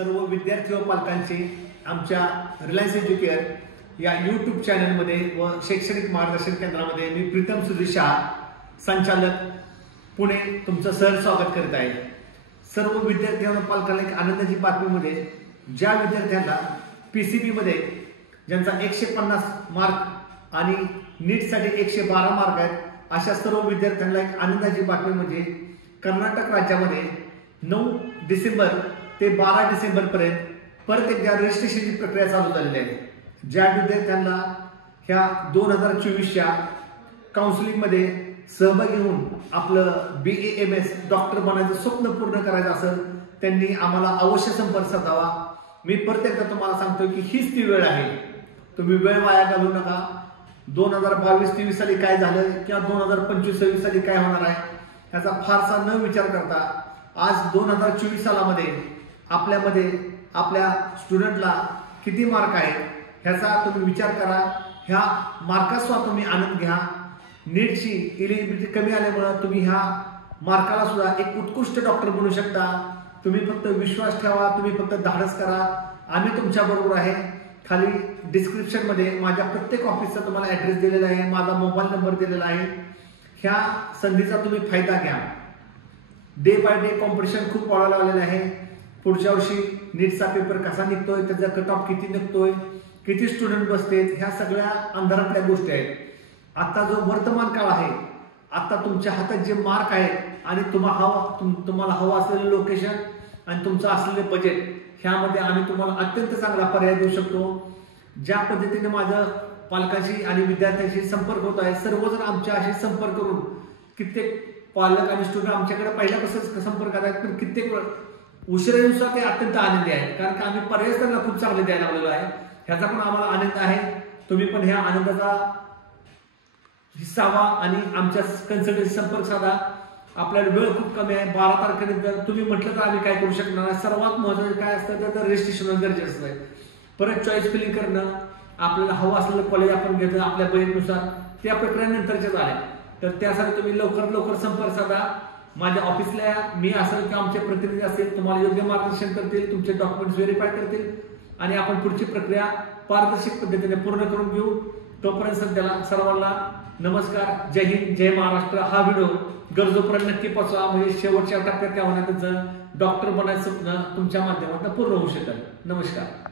सर्व विद्यार्थी व पालकांचे आमच्या रिलायन्स एज्युकेअर या यूट्यूब चॅनलमध्ये व शैक्षणिक मार्गदर्शन केंद्रामध्ये मी प्रीतम सुधीर शाह संचालक पुणे तुमचं सहर्ष स्वागत करीत आहे। सर्व विद्यार्थी व पालकांना एक आनंदाची बातमीमध्ये ज्या विद्यार्थ्यांना पीसीबी मध्ये ज्यांचा 150 मार्क आणि नीटसाठी 112 मार्क आहेत अशा सर्व विद्यार्थ्यांना एक आनंदाची बातमी म्हणजे कर्नाटक राज्यामध्ये 9 डिसेंबर ते 12 डिसेंबर पर्यंत परत एकदा रजिस्ट्रेशनची प्रक्रिया चालू झालेली आहे। ज्या विद्यार्थ्यांना ह्या 2024च्या काउन्सिलिंगमध्ये सहभागी होऊन आपलं BAMS डॉक्टर बनायचं स्वप्न पूर्ण करायचं असेल त्यांनी आम्हाला अवश्य संपर्क साधावा। मी परत एकदा तुम्हाला सांगतो की हीच ती वेळ आहे, तुम्ही वेळ वाया घालवू नका। 2022-23 साली काय झालं किंवा 2025-26 साली काय होणार आहे याचा फारसा न विचार करता आज 2024 सालामध्ये आपल्यामध्ये आपल्या स्टुडंटला किती मार्क आहेत ह्याचा तुम्ही विचार करा। ह्या मार्काचा तुम्ही आनंद घ्या। नीटची एलिजिबिलिटी कमी आल्यामुळे तुम्ही ह्या मार्काला सुद्धा एक उत्कृष्ट डॉक्टर बनू शकता। तुम्ही फक्त विश्वास ठेवा, तुम्ही फक्त धाडस करा, आम्ही तुमच्या बरोबर आहे। खाली डिस्क्रिप्शन मध्ये माझ्या प्रत्येक ऑफिसचा तुम्हाला ऍड्रेस दिलेला आहे, माझा मोबाईल नंबर दिलेला आहे। ह्या संधीचा तुम्ही फायदा घ्या। डे बाय डे कॉम्पिटिशन खूप वाढायला लागलेलं आहे। पुढच्या वर्षी नीटचा पेपर कसा निघतोय, त्याचा कट ऑफ किती निघतोय, किती स्टुडंट बसतेत, ह्या सगळ्या अंधारातल्या गोष्टी आहेत। आता जो वर्तमान काळ आहे, आता तुमच्या हातात जे मार्क आहेत आणि तुम्हाला हवं असलेलं लोकेशन आणि तुमचं असलेलं बजेट ह्यामध्ये आम्ही तुम्हाला अत्यंत चांगला पर्याय देऊ शकतो। ज्या पद्धतीने माझं पालकांशी आणि विद्यार्थ्यांशी संपर्क होत आहे, सर्वजण आमच्याशी संपर्क करून कित्येक पालक आणि स्टुडंट आमच्याकडे पहिल्यापासूनच संपर्कात आहेत, पण कित्येक उशिरानुसार ते अत्यंत आनंदी आहेत, कारण की आम्ही पर्याय त्यांना खूप चांगले द्यायला लागलेलो आहे। ह्याचा पण आम्हाला आनंद आहे। तुम्ही पण ह्या आनंदाचा हिस्सा व्हा आणि आमच्या कन्सल्टन्सी संपर्क साधा। आपल्याला वेळ खूप कमी आहे। 12 तारखेनंतर तुम्ही म्हटलं तर आम्ही काय करू शकणार नाही। सर्वात महत्त्वाचं काय असतं तर रजिस्ट्रेशन गरजेचं आहे। परत चॉईस फिलिंग करणं, आपल्याला हवं असलेलं कॉलेज आपण घेणं आपल्या बजेटनुसार, त्या प्रक्रियेनंतरचे झाले। तर त्यासाठी तुम्ही लवकर संपर्क साधा। माझ्या ऑफिसला मी असेल किंवा आमचे प्रतिनिधी असतील, तुम्हाला योग्य मार्गदर्शन करतील, तुमचे डॉक्युमेंट्स व्हेरीफाय करतील आणि आपण पुढची प्रक्रिया पारदर्शक पद्धतीने पूर्ण करून घेऊ। तोपर्यंत सध्याला सर्वांना नमस्कार, जय हिंद, जय महाराष्ट्र। हा व्हिडिओ गरजोपर्यंत नक्की पोहोचवा, म्हणजे शेवटच्या टप्प्यात काय होणार त्याचं डॉक्टर बनायचं स्वप्न तुमच्या माध्यमातून पूर्ण होऊ शकेल। नमस्कार।